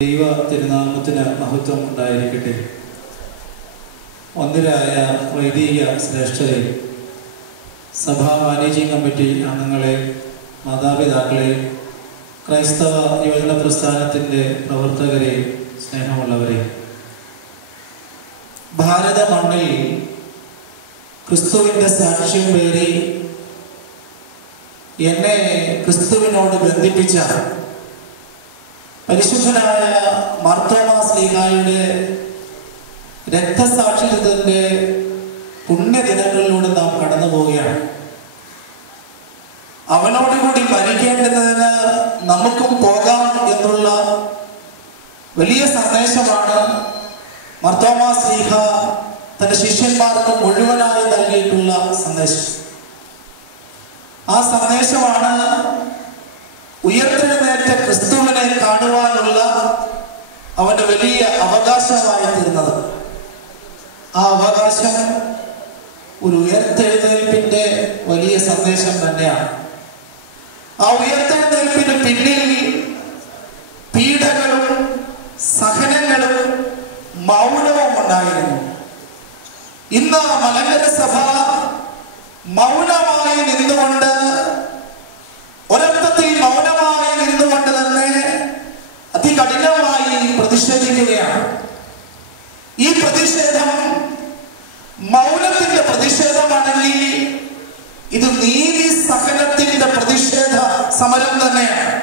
ദൈവ തിരുനാമത്തിന് മഹത്വം ഉണ്ടായിരിക്കട്ടെ. ഒന്നിരായ വൈദിക ശ്രേഷ്ഠരെ, സഭാ മാനേജിംഗ് കമ്മിറ്റി അംഗങ്ങളെ, മാതാപിതാക്കളെ, ക്രൈസ്തവ യുവജന പ്രസ്ഥാനത്തിൻ്റെ പ്രവർത്തകരെ, സ്നേഹമുള്ളവരെ, ഭാരത മണ്ണിൽ ക്രിസ്തുവിൻ്റെ സാക്ഷ്യം പേരി എന്നെ ക്രിസ്തുവിനോട് ബന്ധിപ്പിച്ച പരിശുദ്ധനായ മാർത്തോമാ ശ്ലീഹായുടെ രക്തസാക്ഷിത്വത്തിൻ്റെ പുണ്യദിനങ്ങളിലൂടെ നാം കടന്നു പോവുകയാണ്. അവനോടുകൂടി മരിക്കേണ്ടതിന് നമുക്കും പോകാം എന്നുള്ള വലിയ സന്ദേശമാണ് മാർത്തോമാ ശ്ലീഹ തൻ്റെ ശിഷ്യന്മാർക്ക് മുഴുവനായി നൽകിയിട്ടുള്ള സന്ദേശം. ആ സന്ദേശമാണ് ഉയർത്തെഴുന്നേറ്റ ക്രിസ്തുവിനെ കാണുവാനുള്ള അവന്റെ വലിയ അവകാശമായി തീർന്നത്. ആ അവകാശം ഒരു ഉയർത്തെഴുന്നേൽപ്പിന്റെ വലിയ സന്ദേശം തന്നെയാണ്. ആ ഉയർത്തെഴുന്നേൽപ്പിന് പിന്നിൽ പീഡകളും സഹനങ്ങളും മൗനവും ഉണ്ടായിരുന്നു. ഇന്ന് മലങ്കര സഭ മൗനമായി നിന്നുകൊണ്ട്, ഒരർത്ഥത്തിൽ മൗനമായി നിന്നുകൊണ്ട് തന്നെ അതികഠിനമായി പ്രതിഷേധിക്കുകയാണ്. ഈ പ്രതിഷേധം മൗനത്തിന്റെ പ്രതിഷേധമാണെങ്കിൽ ഇത് നീതി സഹനത്തിന്റെ പ്രതിഷേധ സമരം തന്നെയാണ്.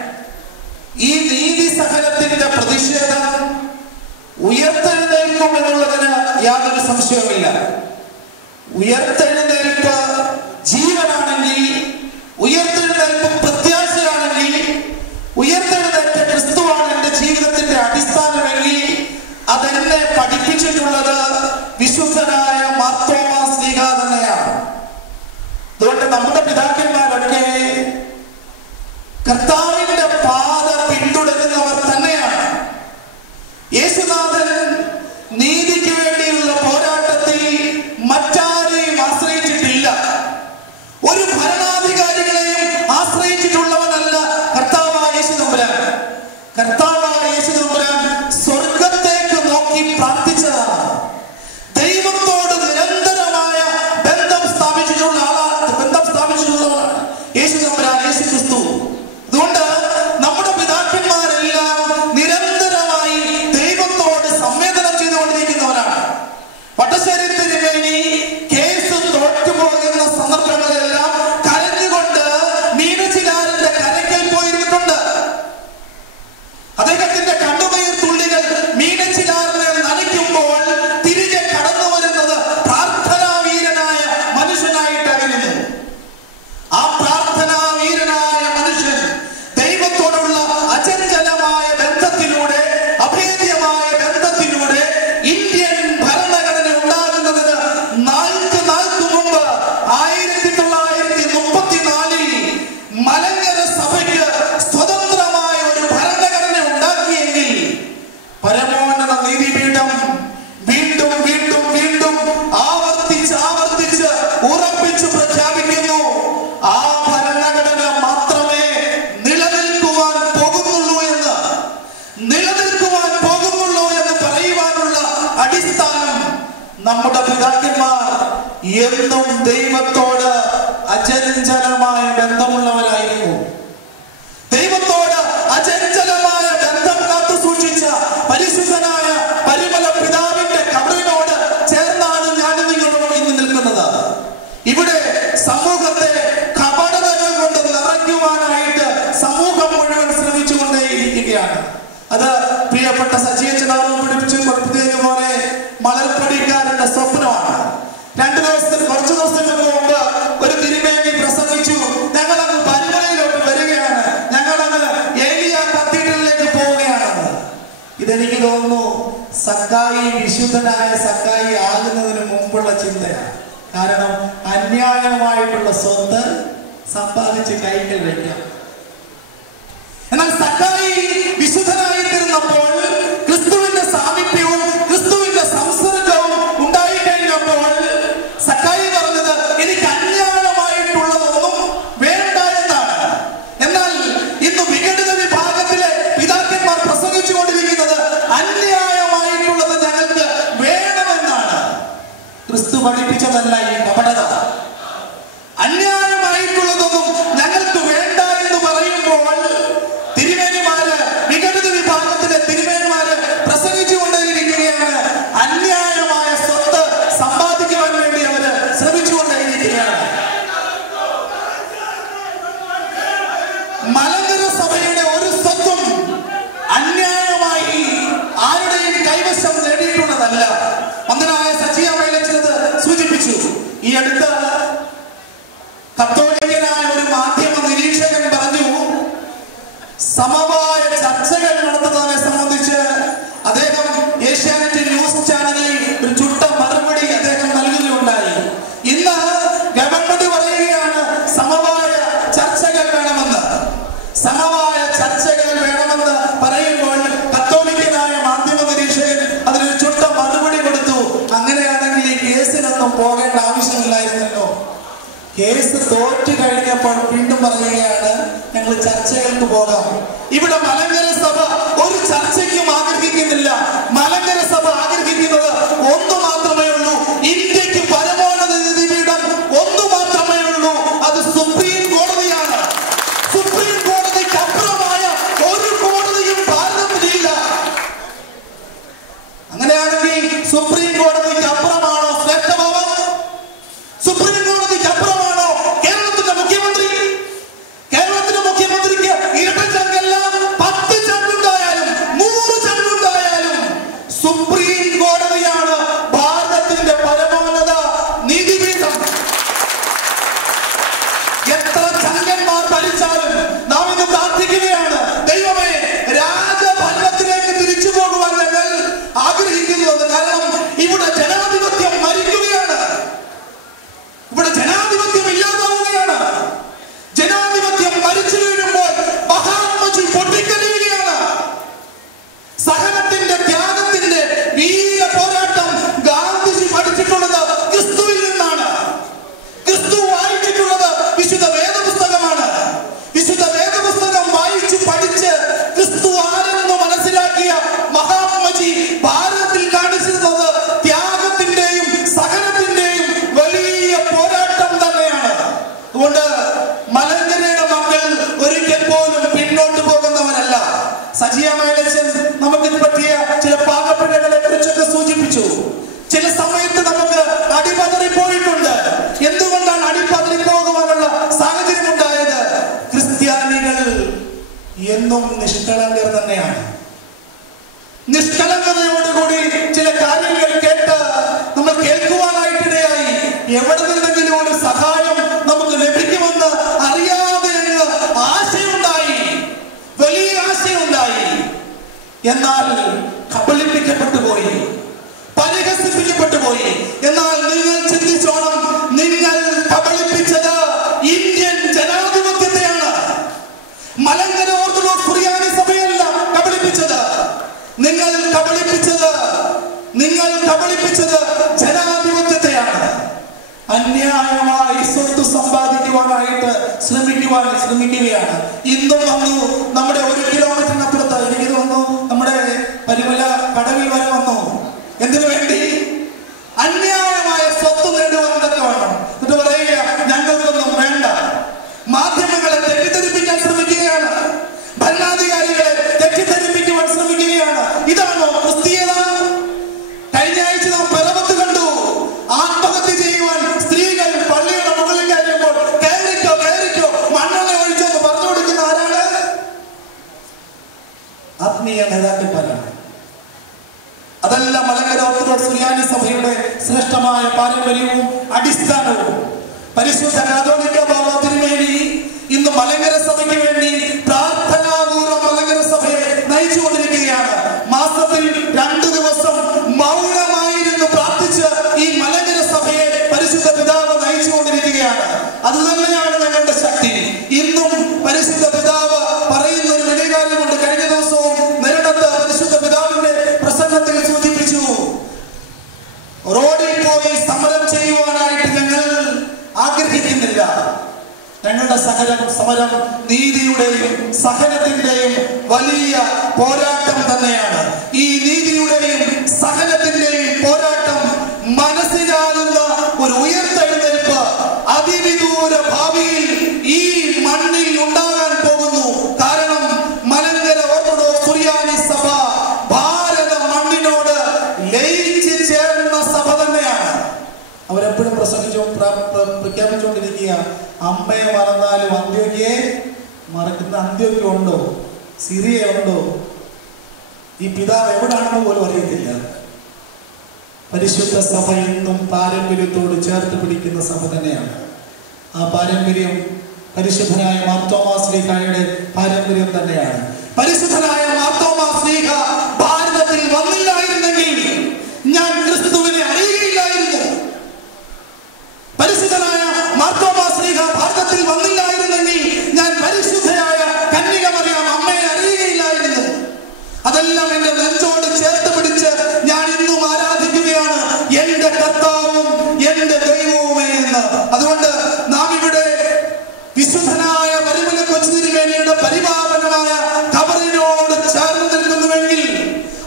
ഈ നീതി സഹനത്തിന്റെ പ്രതിഷേധം ഉയർത്തെഴുന്നേൽക്കും എന്നുള്ളതിന് യാതൊരു സംശയവുമില്ല. ഉയർത്തെഴുന്നേൽപ്പ് ജീവനാണെങ്കിൽ, ഉയർത്തെഴുന്നേൽപ്പ് പ്രത്യാശയാണെങ്കിൽ, ഉയർത്തെഴുന്നേറ്റ ക്രിസ്തുവാണ് എൻ്റെ ജീവിതത്തിന്റെ അടിസ്ഥാനമെങ്കിൽ അതെന്നെ പഠിപ്പിച്ചിട്ടുള്ളത് വിശുദ്ധനായ മാർത്തോമാ ശ്ലീഹ തന്നെയാണ്. അതുകൊണ്ട് നമ്മുടെ പിതാക്കന്മാരൊക്കെ കർത്താവിന്റെ പാത പിന്തുടരുന്നവർ തന്നെയാണ്. യേശുനാഥൻ നീതിക്ക് വേണ്ടിയുള്ള പോരാട്ടത്തിൽ മറ്റാരെയും ആശ്രയിച്ചിട്ടില്ല. ഒരു ഭരണാധികാരികളെയും ആശ്രയിച്ചിട്ടുള്ളവനല്ല കർത്താവായ യേശു തമ്പുരാൻ. കർത്താവായ യേശു തമ്പുരാൻ സ്വർഗത്തേക്ക് നോക്കി പ്രാർത്ഥിച്ചതാണ്. ദൈവത്തോട് നിരന്തരമായ ബന്ധം സ്ഥാപിച്ചിട്ടുള്ളവനാണ് യേശു തമ്പുരാൻ, യേശു ക്രിസ്തു. അതുകൊണ്ട് നമ്മുടെ പിതാക്കന്മാരെല്ലാം നിരന്തരമായി ദൈവത്തോട് സംവേദനം ചെയ്തുകൊണ്ടിരിക്കുന്നവരാണ്. പട്ടശരീരത്തിന് വേണ്ടി കേസ് തോറ്റുപോകുന്ന സന്ദർഭങ്ങളെല്ലാം കരഞ്ഞുകൊണ്ട് മീനച്ചിലാറിന്റെ കരയ്ക്കൽ പോയിരുന്നിട്ടുണ്ട്. അദ്ദേഹത്തിന്റെ കണ്ണുനീർ തുള്ളികൾ മീനച്ചിലാറിനെ നനയ്ക്കുമ്പോൾ തിരികെ കടന്നു വരുന്നത് പ്രാർത്ഥനാവീരനായ മനുഷ്യനായിട്ടായിരുന്നു. ആ പ്രാർത്ഥനാവീരനായ മനുഷ്യൻ ദൈവത്തോടുള്ള അചഞ്ചലമായ ബന്ധത്തിലൂടെ, അഭേദ്യമായ ബന്ധത്തിലൂടെ ഇന്ത്യൻ ഭരണഘടന ഉണ്ടാകുന്നതിന് നാൾക്ക് മുമ്പ് 1934 മലങ്കര സഭയ്ക്ക് സ്വതന്ത്രമായ ഒരു ഭരണഘടന ഉണ്ടാക്കിയെങ്കിൽ പരമോന്നത നീതിപീഠം വീണ്ടും വീണ്ടും വീണ്ടും ആവർത്തിച്ച് ഉറപ്പിച്ചു പ്രഖ്യാപിക്കുന്നു, ആ ഭരണഘടന മാത്രമേ നിലനിൽക്കുവാൻ പോകുന്നുള്ളൂ എന്ന് പറയുവാനുള്ള അടിസ്ഥാനം നമ്മുടെ പിതാക്കന്മാർ എന്നും ദൈവത്തോട് അചഞ്ചലമായ ബന്ധമുള്ളവരായിരുന്നു. ദൈവത്തോട് അചഞ്ചലമായ ബന്ധം കാത്തു സൂക്ഷിച്ച പരിശുദ്ധനായ പരിമല പിതാവിന്റെ കബറിനോട് ചേർന്നാണ് ഞാനും നിങ്ങളോട് ഇന്ന് നിൽക്കുന്നത്. ഇവിടെ സമൂഹത്തെ കപടതകൾ കൊണ്ട് നിറയ്ക്കുവാനായിട്ട് സമൂഹം മുഴുവൻ ശ്രമിച്ചുകൊണ്ടേയിരിക്കുകയാണ്. അത് പ്രിയപ്പെട്ട സജിയച്ചനാവും പിടിപ്പിച്ചു കൊടുത്തതുപോലെ മലർപ്പൊടിക്കാരന്റെ സ്വപ്നമാണ്. കുറച്ചു ദിവസങ്ങൾക്ക് മുമ്പ് ഒരു തിരുമേനി പ്രസംഗിച്ചു, ഞങ്ങളങ്ങ് പരിമലയിലോട്ട് വരികയാണ്, ഞങ്ങളങ്ങ് ഏലിയ കത്തീഡ്രലിലേക്ക് പോവുകയാണെന്ന്. ഇതെനിക്ക് തോന്നുന്നു സക്കായി, വിശുദ്ധനായ സക്കായി ആകുന്നതിന് മുമ്പുള്ള ചിന്തയാണ്. കാരണം അന്യായമായിട്ടുള്ള സ്വത്ത് സമ്പാദിച്ച് കൈകൾ വയ്ക്കാം. എന്നാൽ സക്കായി വിശുദ്ധനായി തീർന്നപ്പോൾ, ക്രിസ്തുവിന്റെ സാമീപ്യവും ക്രിസ്തുവിന്റെ സംസർഗവും ഉണ്ടായിക്കഴിഞ്ഞപ്പോൾ സക്കായി പറഞ്ഞത് എനിക്ക് അന്യായമായിട്ടുള്ളതൊന്നും വേണ്ട എന്നാണ്. എന്നാൽ ഇന്ന് വിഘടിത വിഭാഗത്തിലെ പിതാക്കന്മാർ പ്രസംഗിച്ചുകൊണ്ടിരിക്കുന്നത് ക്രിസ്തു പഠിപ്പിച്ചതല്ല ഈ കപടത. അന്യായമായിട്ടുള്ളതൊന്നും ഞങ്ങൾക്ക് വേണ്ട എന്ന് പറയുമ്പോൾ തിരുമേനിമാര്, വിഘടിത വിഭാഗത്തിലെ തിരുമേനിമാര് പ്രസംഗിച്ചുകൊണ്ടേയിരിക്കുകയാണ്. അന്യായമായ സ്വത്ത് സമ്പാദിക്കുവാൻ വേണ്ടി അവര് ശ്രമിച്ചുകൊണ്ടേയിരിക്കുകയാണ്. മലങ്കര സഭയുടെ ഒരു സ്വത്തും അന്യായമായി ആരുടെയും കൈവശം നേടിയിട്ടുള്ളതല്ല. വന്ദനായ സജിയ മൈലച്ചത് സൂചിപ്പിച്ചു. ഈ അടുത്ത കത്തോലിക്കനായ ഒരു മാധ്യമ നിരീക്ഷകൻ പറഞ്ഞു, സമവായ ചർച്ചകൾ നടത്തുന്നതിനെ സംബന്ധിച്ച് അദ്ദേഹം ഏഷ്യാനെറ്റ് ന്യൂസ് ചാനലിൽ ഒരു ചുട്ട മറുപടി അദ്ദേഹം നൽകുകയുണ്ടായി. ഇന്ന് ഗവൺമെന്റ് പറയുകയാണ് സമവായ ചർച്ചകൾ വേണമെന്ന്. സമവായ ചർച്ചകൾ വേണമെന്ന് പറയുമ്പോൾ കത്തോലിക്കനായ മാധ്യമ നിരീക്ഷകൻ അതിനൊരു ചുട്ട മറുപടി കൊടുത്തു. അങ്ങനെയാണെങ്കിൽ ഈ കേസിനൊന്നും പോകേണ്ട ആവശ്യമില്ലായിരുന്നല്ലോ. കേസ് തോറ്റു കഴിഞ്ഞപ്പോൾ വീണ്ടും പറയുകയാണ് ഞങ്ങൾ ചർച്ചകൾക്ക് പോകാം. ഇവിടെ മലങ്കര സഭ ഒരു ചർച്ചയ്ക്കും ആഗ്രഹിക്കുന്നില്ല. മലങ്കര സഭ ആഗ്രഹിക്കുന്നത് ഒന്നു മാത്രമേ ഉള്ളൂ. ഇന്ത്യക്ക് പരമോന്നത നീതിപീഠം ഒന്നു മാത്രമേ ഉള്ളൂ. അത് സുപ്രീം കോടതിയാണ്. സുപ്രീം കോടതിക്ക് അപ്പുറമായ ഒരു കോടതിയും ഭാരതത്തിലില്ല. അങ്ങനെയാണെങ്കിൽ സുപ്രീം കോടതിക്ക് അപ്പുറമാണോ ശ്രേഷ്ഠഭാവം? സുപ്രീം കോടതിക്ക് അപ്പുറമാണോ കേരളത്തിന്റെ മുഖ്യമന്ത്രി? കേരളത്തിന്റെ മുഖ്യമന്ത്രിക്ക് ഇരട്ട ചങ്കല്ല, 10 ചങ്കുണ്ടായാലും 3 ചങ്കുണ്ടായാലും സുപ്രീം കോടതിയാണ് ഭാരതത്തിന്റെ പരമോന്നത നീതിപീഠം. എത്ര ചങ്കന്മാർ ഭരിച്ചാലും നാം ഇന്ന് പ്രാർത്ഥിക്കുകയാണ്, ദൈവമേ രാജഭരണത്തിലേക്ക് തിരിച്ചു പോകുവാൻ ഞങ്ങൾ ആഗ്രഹിക്കുന്നുവെന്ന്. കാരണം ഇവിടെ ജനാധിപത്യം മരിക്കുകയാണ്. ഇവിടെ ജനാധിപത്യം ഇല്ലാതാവുകയാണ്. ജനാധിപത്യം മരിച്ചു വീഴുമ്പോൾ മഹാത്മജി പൊട്ടിക്കരയുകയാണ്. സഹനത്തിന്റെ, ത്യാഗത്തിന്റെ വീര പോരാട്ടം ഗാന്ധിജി പഠിച്ചിട്ടുള്ളത് ക്രിസ്തുവിൽ നിന്നാണ്. ക്രിസ്തു വായിച്ചിട്ടുള്ളത് വിശുദ്ധ വേദപുസ്തകമാണ്. വിശുദ്ധ വേദപുസ്തകം വായിച്ചു പഠിച്ച് ക്രിസ്തു ആരെന്ന് മനസ്സിലാക്കിയ മഹാത്മജി ഭാരതത്തിൽ കാണിച്ചിരുന്നത് ത്യാഗത്തിന്റെയും സഹനത്തിന്റെയും വലിയ പോരാട്ടം തന്നെയാണ്. അതുകൊണ്ട് മലങ്കരയുടെ മക്കൾ ഒരിക്കൽ പോലും പിന്നോട്ട് പോകുന്നവരല്ല. സജിയ മൈലച്ചൻ നമുക്ക് പറ്റിയ ചില പാകപ്പിഴകളെ കുറിച്ചൊക്കെ സൂചിപ്പിച്ചു. ചില സമയത്ത് നമുക്ക് അടിപതറിപ്പോയിട്ടുണ്ട്. എന്തുകൊണ്ടാണ് അടിപതറിപ്പോകുവാനുള്ള സാഹചര്യം ഉണ്ടായത്? ക്രിസ്ത്യാനികൾ എന്നും നിഷ്കളങ്കർ തന്നെയാണ്. നിഷ്കളങ്കതയോടുകൂടി ചില കാര്യങ്ങൾ കേട്ട് നമ്മൾ കേൾക്കുവാനായിട്ടിടയായി. എവിടെ നിന്നെങ്കിലും ഒരു സഹായം നമുക്ക് ലഭിക്കുമെന്ന് അറിയാതെ ആശയുണ്ടായി, വലിയ ആശയുണ്ടായി. എന്നാൽ കബളിപ്പിക്കപ്പെട്ടു പോയി, പരിഹസിപ്പിക്കപ്പെട്ടു പോയി. എന്നാൽ നിങ്ങൾ ചിന്തിച്ചോണം, നിങ്ങൾ കബളിപ്പിച്ചത് ഇന്ത്യൻ ജനാധിപത്യത്തെയാണ്. മലങ്കര ഓർത്തഡോക്സ് സുറിയാനി സഭയല്ല കബളിപ്പിച്ചത്. നിങ്ങൾ കബളിപ്പിച്ചത് ജനാധിപത്യത്തെയാണ്. അന്യായമായി സ്വത്ത് സമ്പാദിക്കുവാനായിട്ട് ശ്രമിക്കുകയാണ്. ഇന്നും വന്നു നമ്മുടെ 1 കിലോമീറ്ററിനപ്പുറത്ത്, എനിക്ക് തോന്നുന്നു നമ്മുടെ പരിമല കടവിൽ വരെ വന്നു. എന്തിനു വേണ്ടി? അന്യായമായ സ്വത്ത് നേടുവാനൊക്കെ വേണം. എന്നിട്ട് പറയുക ഞങ്ങൾക്കൊന്നും വേണ്ട. മാധ്യമങ്ങളെ തെറ്റിദ്ധരിപ്പിക്കാൻ ശ്രമിക്കുകയാണ്. ഭരണാധികാരികളെ തെറ്റിദ്ധരിപ്പിക്കുവാൻ ശ്രമിക്കുകയാണ്. ഇതാണോ ക്രിസ്തീയത? കഴിഞ്ഞ ആഴ്ച നാം പിറവത്ത് കണ്ടു. ആത്മഹത്യ ചെയ്യുവാൻ സ്ത്രീകൾ പള്ളിയുടെ മുകളിൽ കയറിയപ്പോൾ കയറിക്കോ മണ്ണെണ്ണ ഒഴിച്ചോ എന്ന് പറഞ്ഞു കൊടുക്കുന്ന ആരാണ്? ആത്മീയ നേതാക്കന്മാരാണ്. അതല്ല മലങ്കര ഓർത്തഡോക്സ് സുറിയാനി സഭയുടെ ശ്രേഷ്ഠമായ പാരമ്പര്യവും അടിസ്ഥാനവും. പരിശുദ്ധ കാതോലിക്ക ബാബ തിരുമേനി ഇന്ന് മലങ്കര സഭയ്ക്ക് വേണ്ടി പ്രാർത്ഥനാപൂർവ്വം മലങ്കര സഭയെ നയിച്ചുകൊണ്ടിരിക്കുകയാണ്. മാസത്തിൽ 2 ദിവസം മൗനമായിരുന്നു പ്രാർത്ഥിച്ച് ഈ മലങ്കര സഭയെ പരിശുദ്ധ പിതാവ് നയിച്ചുകൊണ്ടിരിക്കുകയാണ്. അത് തന്നെയാണ് ഞങ്ങളുടെ ശക്തി. ഇന്നും പരിശുദ്ധ പിതാവ് പറയുന്ന ഒരു വലിയ കാര്യമുണ്ട്. കഴിഞ്ഞ ദിവസവും നിരടത്ത് പരിശുദ്ധ പിതാവിന്റെ പ്രസംഗത്തിൽ സൂചിപ്പിച്ചു, റോഡിൽ പോയി സമരം ചെയ്യുവാനായിട്ട് ഞങ്ങൾ ആഗ്രഹിക്കുന്നില്ല. ഞങ്ങളുടെ സമരം നീതിയുടെയും സഹനത്തിന്റെയും വലിയ പോരാട്ടം തന്നെയാണ്. ഈ നീതിയുടെയും സഹനത്തിന്റെയും പോരാട്ടം മനസ്സിലാകുന്ന അതിവിദൂര ഭാവിയിൽ ഈ മണ്ണിൽ ഉണ്ടാകാൻ പോകുന്നു. കാരണം മലങ്കര ഓർത്തഡോക്സ് സുറിയാനി സഭ ഭാരത മണ്ണിനോട് ലയിച്ച് ചേർന്ന സഭ തന്നെയാണ്. അവരെപ്പോഴും പ്രഖ്യാപിച്ചുകൊണ്ടിരിക്കുക, അമ്മയെ മറന്നാലും അന്ത്യോക്യയെ മറക്കുന്ന അന്ത്യോക്യ ഉണ്ടോ, സിറിയ ഉണ്ടോ, ഈ പിതാവ് എവിടാണെന്ന് പോലും അറിയത്തില്ല. പരിശുദ്ധ സഭ എന്നും പാരമ്പര്യത്തോട് ചേർത്ത് പിടിക്കുന്ന സഭ തന്നെയാണ്. ആ പാരമ്പര്യം പരിശുദ്ധനായ മാർത്തോമാ ശ്ലീഹായുടെ പാരമ്പര്യം തന്നെയാണ്. പരിശുദ്ധനായ മാർത്തോമാ ശ്ലീഹ ഭാരതത്തിൽ വന്നില്ലായിരുന്നെങ്കിൽ ഞാൻ ക്രിസ്തുവിനെ അറിയുകയില്ലായിരുന്നു. പരിശുദ്ധനായ മാർത്തോമാ ശ്ലീഹ ഭാരതത്തിൽ വന്നില്ലായിരുന്നെങ്കിൽ ഞാൻ പരിശുദ്ധയായ കന്യക മറിയാം അമ്മയെ അറിയുകയില്ലായിരുന്നു. അതെല്ലാം എന്റെ നെഞ്ചോട് ചേർത്ത് പിടിച്ച് ഞാൻ ഇന്നും ആരാധിക്കുകയാണ് എന്റെ കർത്താവും എന്റെ ദൈവവുമേ എന്ന്. അതുകൊണ്ട് നാം ഇവിടെ വിശുദ്ധനായ പരിമല കൊച്ചുതിരുമേനിയുടെ പരിപാവനമായ ഖബറിനോട് ചേർന്ന് നിൽക്കുന്നുവെങ്കിൽ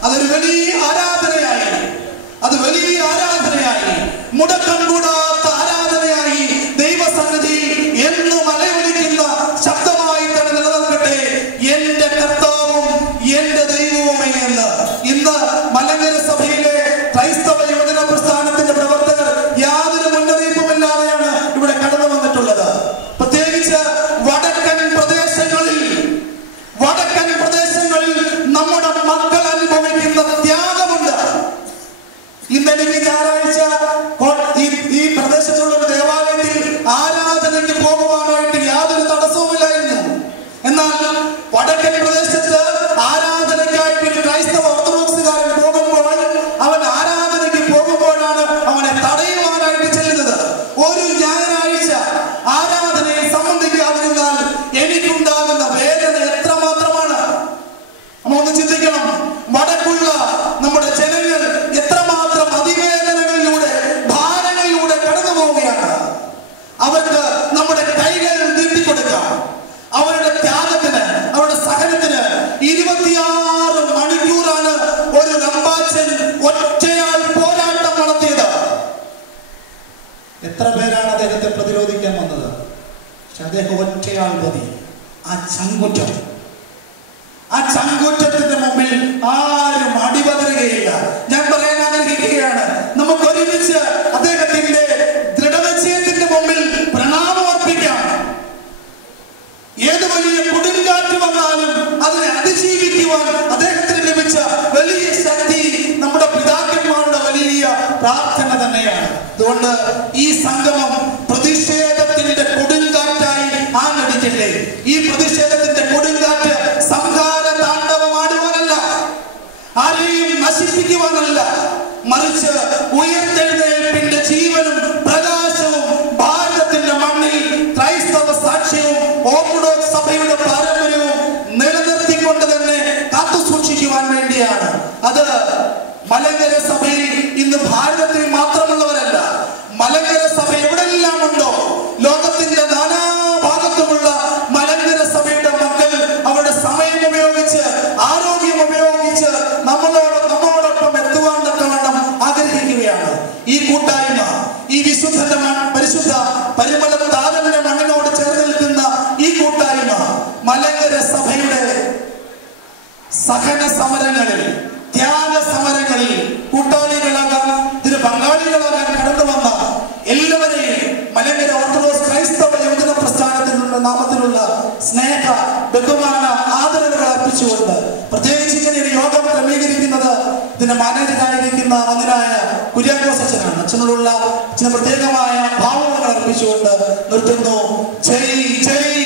അതൊരു വലിയ ആരാധനയായി, അത് വലിയ ആരാധനയായി, മുടക്കം കൂടാത്ത ആരാധനയായി ദൈവസന്നിധി എന്നും അലയൊലിക്കുന്ന ശബ്ദമായി തന്നെ നിലനിൽക്കട്ടെ എന്റെ കർത്താവും എന്റെ ദൈവവുമേ എന്ന്. ഇന്ന് മലങ്കര സഭയിലെ ക്രൈസ്തവ യുവജന പ്രസ്ഥാനത്തിന്റെ പ്രവർത്തകർ യാതൊരു മുന്നറിയിപ്പുമില്ലാതെയാണ് ഇവിടെ കടന്നു വന്നിട്ടുള്ളത്. പ്രത്യേകിച്ച് വടക്കൻ പ്രദേശങ്ങളിൽ നമ്മുടെ മക്കൾ അനുഭവിക്കുന്ന ത്യാഗമുണ്ട്. ഇന്ന് എനിക്ക് ഞായറാഴ്ച ഈ പ്രദേശത്തുള്ള ഒരു ദേവാലയത്തിൽ ആരാധനയ്ക്ക് പോകുവാനായിട്ട് യാതൊരു തടസ്സവുമില്ലായിരുന്നു. എന്നാൽ വടക്കൻ പ്രദേശത്ത് ആരാധനയ്ക്കായിട്ട് ഒരു ക്രൈസ്തവ ഓർത്തഡോക്സുകാരൻ പോകുമ്പോൾ അവൻ ആരാധനയ്ക്ക് പോകുമ്പോഴാണ് അവനെ തടയുവാനായിട്ട് ചെല്ലുന്നത്. ഒരു ഞായറാഴ്ച ആരാധനയെ സംബന്ധിക്കാതിരുന്നാൽ എനിക്കുണ്ടാകുന്ന വേദന എത്രമാത്രമാണ്. നമ്മൾ ഒന്ന് ചിന്തിക്കണം. വടക്കുള്ള നമ്മുടെ ജനങ്ങൾ എത്രമാത്രം അതിവേദനകളിലൂടെ ഭാരങ്ങളിലൂടെ കടന്നു പോവുകയാണ്. അവർക്ക് നമ്മുടെ കൈകൾ നീട്ടിക്കൊടുക്കാം. അവരുടെ ത്യാഗത്തിന്, അവരുടെ സഹനത്തിന് 26 മണിക്കൂറാണ് ഒരു റമ്പാച്ചൻ ഒറ്റയാൾ പോരാട്ടം നടത്തിയത്. എത്ര പേരാണ് അദ്ദേഹത്തെ പ്രതിരോധിക്കാൻ വന്നത്? പക്ഷെ അദ്ദേഹം ഒറ്റയാൾ മതി. ആ ചങ്കൂറ്റത്തിന്റെ മുമ്പിൽ ആരും അടിപതറുകയില്ല. ഞാൻ പറയാൻ ആഗ്രഹിക്കുകയാണ്, നമുക്ക് ഒരുമിച്ച് അദ്ദേഹത്തിന്റെ ദൃഢനിശ്ചയത്തിന്റെ മുമ്പിൽ പ്രണാമം അർപ്പിക്കാം. ഏത് വലിയ കൊടുങ്കാറ്റ് വന്നാലും അതിനെ അതിജീവിക്കുവാൻ അദ്ദേഹത്തിന് ലഭിച്ച വലിയ ശക്തി നമ്മുടെ പിതാക്കന്മാരുടെ വലിയ പ്രാർത്ഥന തന്നെയാണ്. അതുകൊണ്ട് ഈ സംഗമം പ്രതിഷേധത്തിന്റെ കൊടുങ്കാറ്റായി ആഞ്ഞടിക്കട്ടെ. ഈ പ്രതിഷേധത്തിന്റെ കൊടുങ്കാറ്റ് സംഹാര താണ്ഡവമാടുവാനല്ല, ആരെയും നശിപ്പിക്കുവാനല്ല, മറിച്ച് ഉയർത്തെഴുന്നേൽപ്പിന്റെ ജീവനും പ്രകാശവും ഭാരതത്തിന്റെ മണ്ണിൽ ക്രൈസ്തവ സാക്ഷ്യവും ഓർത്തഡോക്സ് സഭയുടെ പാരമ്പര്യവും നിലനിർത്തിക്കൊണ്ട് തന്നെ കാത്തു സൂക്ഷിക്കുവാൻ വേണ്ടിയാണ്. അത് മലങ്കര സഭയിൽ ഇന്ന് ഭാരതത്തിൽ മാത്രമുള്ളവരല്ല, മലങ്കര സഭ എവിടെല്ലാം ഉണ്ടോ ലോകത്തിന്റെ നാനാഭാഗത്തുമുള്ള മലങ്കര സഭയുടെ മക്കൾ അവരുടെ സമയം ഉപയോഗിച്ച്, ആരോഗ്യം ഉപയോഗിച്ച് നമ്മളോടൊപ്പം എത്തുവാൻ തക്കവണ്ണം ആഗ്രഹിക്കുകയാണ്. ഈ കൂട്ടായ്മ, ഈ പരിശുദ്ധ പരിമല താരന്റെ മണ്ണിനോട് ചേർന്ന് നിൽക്കുന്ന ഈ കൂട്ടായ്മ മലങ്കര സഭയുടെ സഹന സമരങ്ങളിൽ, ത്യാഗ സമരങ്ങളിൽ കൂട്ടാളികളാകാൻ, ഇതിന് പങ്കാളികളാകാൻ കടന്നു വന്ന എല്ലാവരെയും മലങ്കര ഓർത്തഡോക്സ് ക്രൈസ്തവ യുവജന പ്രസ്ഥാനത്തിനുള്ള നാമത്തിലുള്ള സ്നേഹ ബഹുമാന ആദരവുകൾ അർപ്പിച്ചുകൊണ്ട്, പ്രത്യേകിച്ച് ഇങ്ങനെ ഒരു യോഗം ക്രമീകരിക്കുന്നത് ഇതിന്റെ മാനേജരായിരിക്കുന്ന മകനായ കുര്യാക്കോസ് അച്ഛനാണ്. അച്ഛനോടുള്ള ചില പ്രത്യേകമായ ഭാവങ്ങൾ അർപ്പിച്ചുകൊണ്ട് നിർത്തുന്നു. ജയ് ജയ്